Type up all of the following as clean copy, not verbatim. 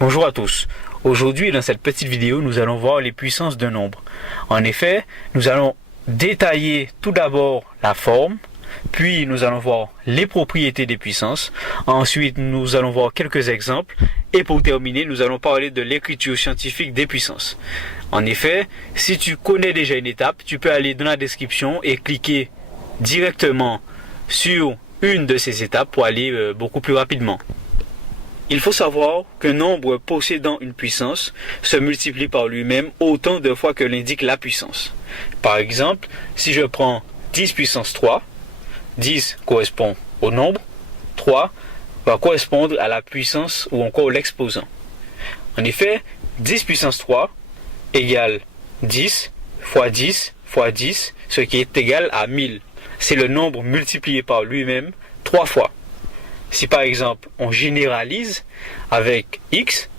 Bonjour à tous. Aujourd'hui, dans cette petite vidéo, nous allons voir les puissances d'un nombre. En effet, nous allons détailler tout d'abord la forme, puis nous allons voir les propriétés des puissances. Ensuite, nous allons voir quelques exemples. Et pour terminer, nous allons parler de l'écriture scientifique des puissances. En effet, si tu connais déjà une étape, tu peux aller dans la description et cliquer directement sur une de ces étapes pour aller beaucoup plus rapidement. Il faut savoir qu'un nombre possédant une puissance se multiplie par lui-même autant de fois que l'indique la puissance. Par exemple, si je prends 10 puissance 3, 10 correspond au nombre, 3 va correspondre à la puissance ou encore l'exposant. En effet, 10 puissance 3 égale 10 fois 10 fois 10, ce qui est égal à 1000. C'est le nombre multiplié par lui-même 3 fois. Si par exemple on généralise avec x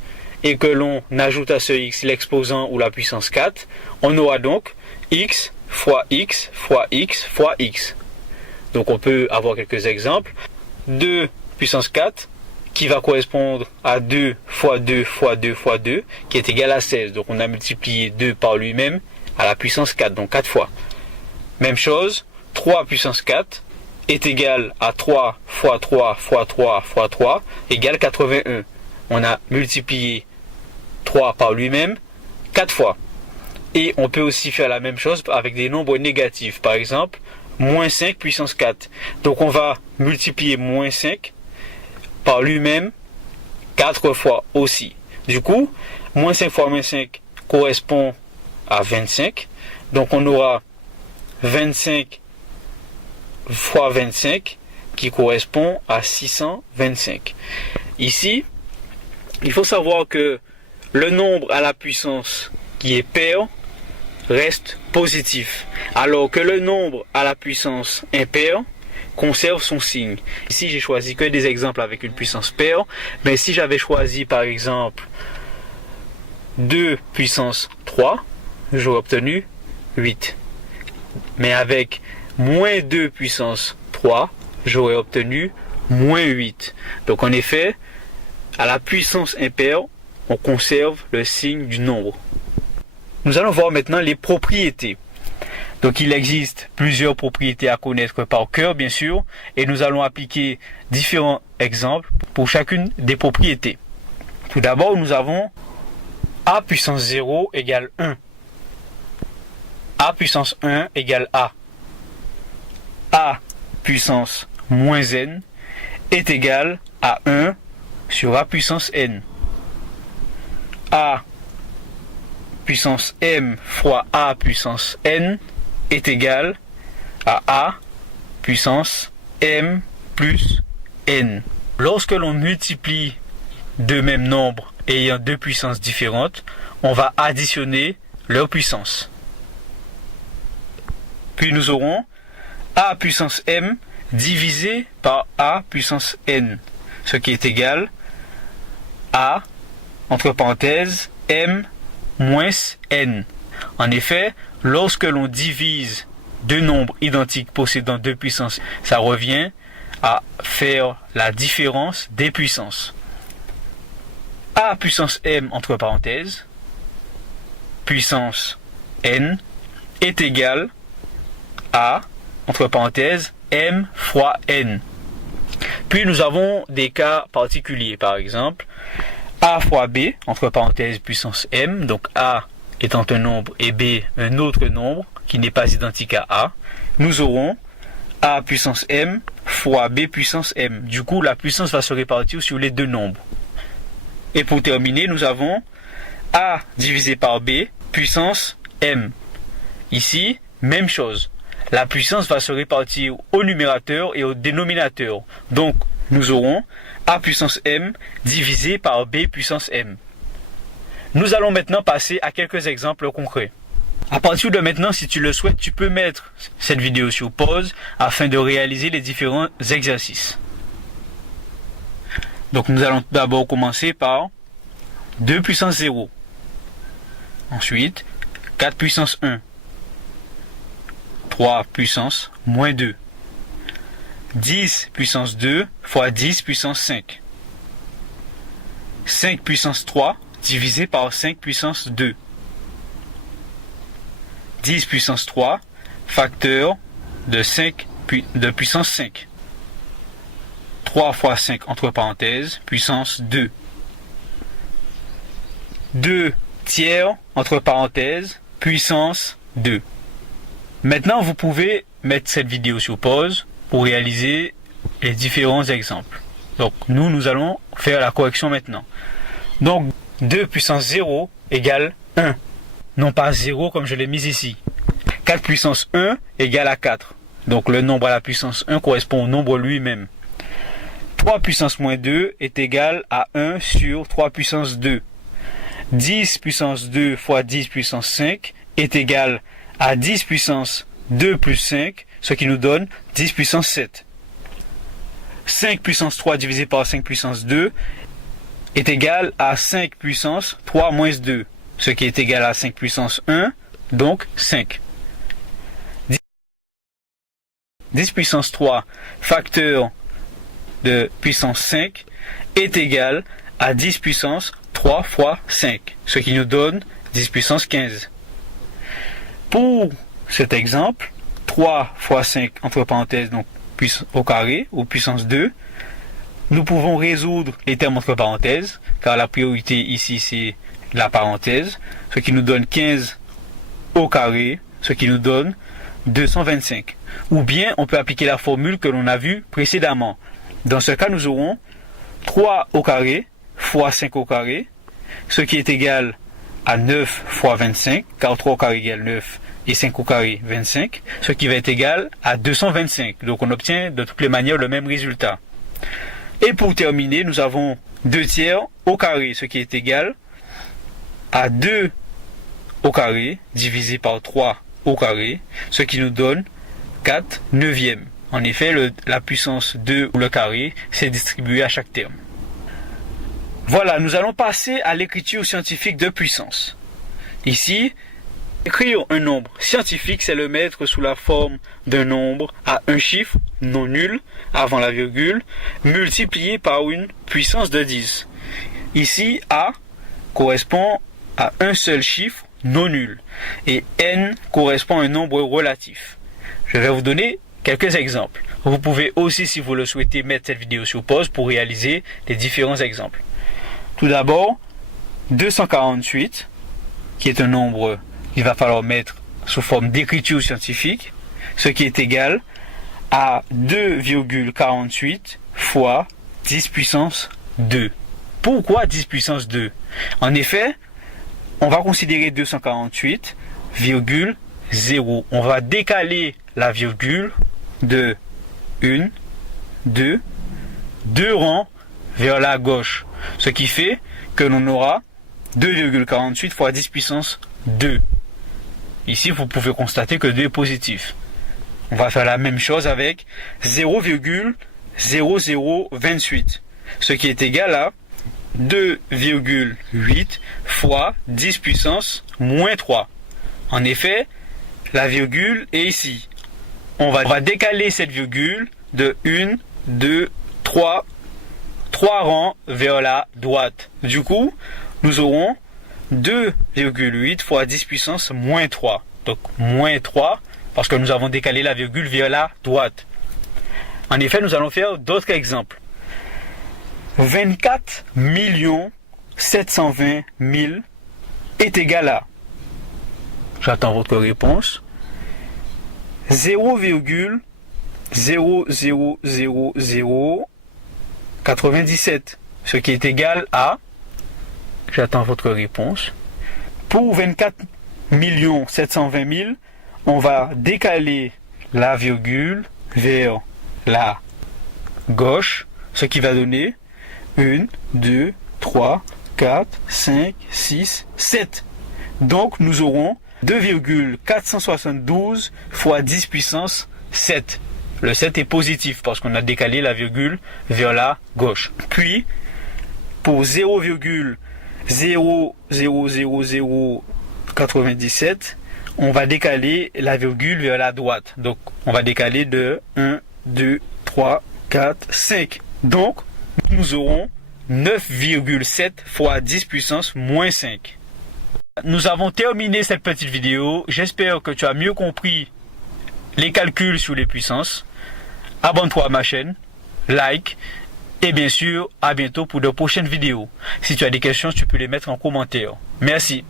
et que l'on ajoute à ce x l'exposant ou la puissance 4, on aura donc x fois x fois x fois x. Donc on peut avoir quelques exemples. 2 puissance 4 qui va correspondre à 2 fois 2 fois 2 fois 2 qui est égal à 16. Donc on a multiplié 2 par lui-même à la puissance 4, donc 4 fois. Même chose, 3 puissance 4 est égal à 3 fois 3 fois 3 fois 3 égale 81. On a multiplié 3 par lui-même 4 fois. Et on peut aussi faire la même chose avec des nombres négatifs. Par exemple, moins 5 puissance 4. Donc on va multiplier moins 5 par lui-même 4 fois aussi. Du coup, moins 5 fois moins 5 correspond à 25. Donc on aura 25 fois 25 qui correspond à 625. Ici, il faut savoir que le nombre à la puissance qui est pair reste positif, alors que le nombre à la puissance impair conserve son signe. Ici, j'ai choisi que des exemples avec une puissance paire, mais si j'avais choisi par exemple 2 puissance 3, j'aurais obtenu 8. Mais avec moins 2 puissance 3, j'aurais obtenu moins 8. Donc en effet, à la puissance impaire, on conserve le signe du nombre. Nous allons voir maintenant les propriétés. Donc il existe plusieurs propriétés à connaître par cœur, bien sûr, et nous allons appliquer différents exemples pour chacune des propriétés. Tout d'abord, nous avons a puissance 0 égale 1. A puissance 1 égale A. A puissance moins n est égal à 1 sur A puissance n. A puissance m fois A puissance n est égal à A puissance m plus n. Lorsque l'on multiplie deux mêmes nombres ayant deux puissances différentes, on va additionner leurs puissances. Puis nous aurons A puissance m divisé par A puissance n, ce qui est égal à, entre parenthèses, m moins n. En effet, lorsque l'on divise deux nombres identiques possédant deux puissances, ça revient à faire la différence des puissances. A puissance m, entre parenthèses, puissance n, est égal à, entre parenthèses, m fois n. Puis nous avons des cas particuliers, par exemple, a fois b, entre parenthèses, puissance m, donc a étant un nombre et b un autre nombre qui n'est pas identique à a, nous aurons a puissance m fois b puissance m. Du coup, la puissance va se répartir sur les deux nombres. Et pour terminer, nous avons a divisé par b puissance m. Ici, même chose. La puissance va se répartir au numérateur et au dénominateur. Donc, nous aurons a puissance m divisé par b puissance m. Nous allons maintenant passer à quelques exemples concrets. À partir de maintenant, si tu le souhaites, tu peux mettre cette vidéo sur pause afin de réaliser les différents exercices. Donc, nous allons d'abord commencer par 2 puissance 0. Ensuite, 4 puissance 1. 3 puissance moins 2. 10 puissance 2 fois 10 puissance 5. 5 puissance 3 divisé par 5 puissance 2. 10 puissance 3 facteur de 5 de puissance 5. 3 fois 5 entre parenthèses puissance 2. 2 tiers entre parenthèses puissance 2. Maintenant, vous pouvez mettre cette vidéo sur pause pour réaliser les différents exemples. Donc, nous allons faire la correction maintenant. Donc, 2 puissance 0 égale 1. Non pas 0 comme je l'ai mis ici. 4 puissance 1 égale à 4. Donc, le nombre à la puissance 1 correspond au nombre lui-même. 3 puissance moins 2 est égal à 1 sur 3 puissance 2. 10 puissance 2 fois 10 puissance 5 est égal à 10 puissance 2 plus 5, ce qui nous donne 10 puissance 7. 5 puissance 3 divisé par 5 puissance 2 est égal à 5 puissance 3 moins 2, ce qui est égal à 5 puissance 1, donc 5. 10 puissance 3 facteur de puissance 5 est égal à 10 puissance 3 fois 5, ce qui nous donne 10 puissance 15. Pour cet exemple, 3 fois 5 entre parenthèses, donc au carré, ou puissance 2, nous pouvons résoudre les termes entre parenthèses, car la priorité ici c'est la parenthèse, ce qui nous donne 15 au carré, ce qui nous donne 225. Ou bien on peut appliquer la formule que l'on a vue précédemment. Dans ce cas, nous aurons 3 au carré fois 5 au carré, ce qui est égal à 9 fois 25, car 3 au carré égale 9 et 5 au carré 25, ce qui va être égal à 225. Donc on obtient de toutes les manières le même résultat. Et pour terminer, nous avons 2 tiers au carré, ce qui est égal à 2 au carré divisé par 3 au carré, ce qui nous donne 4 neuvièmes. En effet, la puissance 2 ou le carré s'est distribué à chaque terme. Voilà, nous allons passer à l'écriture scientifique de puissance. Ici, écrire un nombre scientifique, c'est le mettre sous la forme d'un nombre à un chiffre non nul avant la virgule, multiplié par une puissance de 10. Ici, A correspond à un seul chiffre non nul et N correspond à un nombre relatif. Je vais vous donner quelques exemples. Vous pouvez aussi, si vous le souhaitez, mettre cette vidéo sur pause pour réaliser les différents exemples. Tout d'abord, 248, qui est un nombre qu'il va falloir mettre sous forme d'écriture scientifique, ce qui est égal à 2,48 fois 10 puissance 2. Pourquoi 10 puissance 2? En effet, on va considérer 248,0. On va décaler la virgule de 1, 2 rangs vers la gauche. Ce qui fait que l'on aura 2,48 fois 10 puissance 2. Ici, vous pouvez constater que 2 est positif. On va faire la même chose avec 0,0028, ce qui est égal à 2,8 fois 10 puissance moins 3. En effet, la virgule est ici. On va décaler cette virgule de 1, 2, 3 rangs vers la droite. Du coup, nous aurons 2,8 fois 10 puissance moins 3. Donc, moins 3, parce que nous avons décalé la virgule vers la droite. En effet, nous allons faire d'autres exemples. 24 720 000 est égal à, j'attends votre réponse, 0,00097, ce qui est égal à, j'attends votre réponse. Pour 24 720 000, on va décaler la virgule vers la gauche, ce qui va donner 1, 2, 3, 4, 5, 6, 7. Donc nous aurons 2,472 fois 10 puissance 7. Le 7 est positif parce qu'on a décalé la virgule vers la gauche. Puis, pour 0,00097, on va décaler la virgule vers la droite. Donc, on va décaler de 1, 2, 3, 4, 5. Donc, nous aurons 9,7 fois 10 puissance moins 5. Nous avons terminé cette petite vidéo. J'espère que tu as mieux compris les calculs sur les puissances. Abonne-toi à ma chaîne, like et bien sûr à bientôt pour de prochaines vidéos. Si tu as des questions, tu peux les mettre en commentaire. Merci.